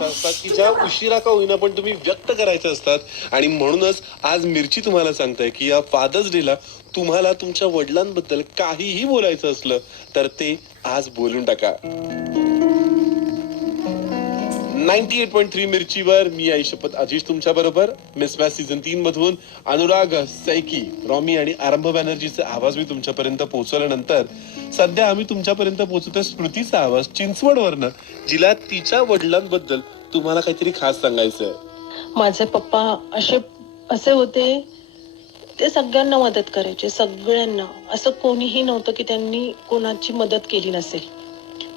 अशा असतात की ज्या उशिरा का होईना पण तुम्ही व्यक्त करायच्या असतात आणि म्हणूनच आज मिरची तुम्हाला सांगताय की या फादर्स डेला तुम्हाला तुमच्या वडिलांबद्दल काहीही बोलायचं असलं तर ते आज बोलून टाका. 98.3 मिरचीवर मी आई शपथ अजिश तुमच्या बरोबर. मिसमॅच सीझन 3 मधून अनुराग सैकी, रॉमी आणि आरंभ बॅनर्जीचे आवाज मी तुमच्यापर्यंत पोहोचवल्यानंतर सध्या आम्ही तुमच्यापर्यंत पोहोचतोय स्मृतीचा आवाज चिंचवडवरनं, जिला तिच्या वडिलांबद्दल तुम्हाला काहीतरी खास सांगायचंय. माझे पप्पा असे होते, ते सगळ्यांना मदत करायचे, सगळ्यांना. असं कोणीही नव्हतं की त्यांनी कोणाची मदत केली नसेल.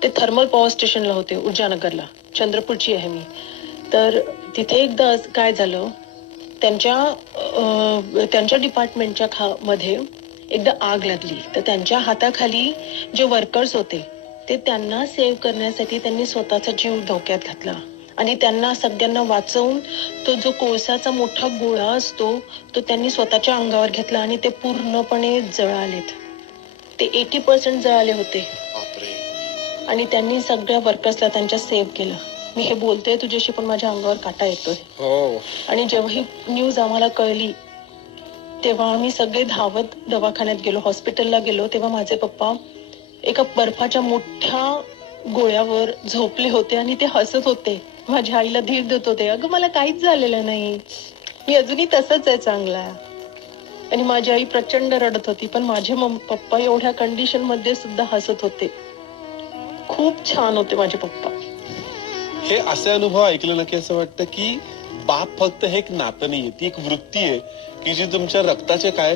ते थर्मल पॉवर स्टेशनला होते, ऊर्जानगरला. चंद्रपूरची आहे मी. तर तिथे एकदा काय झालं, त्यांच्या डिपार्टमेंटच्या मध्ये एकदा आग लागली. तर त्यांच्या हाताखाली जे वर्कर्स होते ते त्यांना सेव्ह करण्यासाठी त्यांनी स्वतःचा जीव धोक्यात घातला आणि त्यांना सगळ्यांना वाचवून तो जो कोळसाचा मोठा गोळा असतो तो त्यांनी स्वतःच्या अंगावर घेतला आणि ते पूर्णपणे जळालेत. ते 80% जळाले होते आणि त्यांनी सगळ्या वर्कर्सला त्यांच्या सेव्ह केलं. मी हे बोलते तुझ्याशी पण माझ्या अंगावर काटा येतोय. आणि जेव्हा ही न्यूज आम्हाला कळली तेव्हा आम्ही सगळे धावत दवाखान्यात गेलो, हॉस्पिटलला गेलो. तेव्हा माझे पप्पा एका बर्फाच्या मोठ्या गोळ्यावर झोपले होते आणि ते हसत होते. माझ्या आईला धीर देत होते, अगं मला काहीच झालेलं नाही, मी अजूनही तसंच आहे, चांगला. आणि माझी आई प्रचंड रडत होती, पण माझे पप्पा एवढ्या कंडिशन मध्ये सुद्धा हसत होते. खूप छान होते माझे पप्पा. हे असे अनुभव ऐकलं ना की असं वाटतं की बाप फक्त हे एक नातं नाहीये, ती एक वृत्ती आहे की जी तुमच्या रक्ताचे काय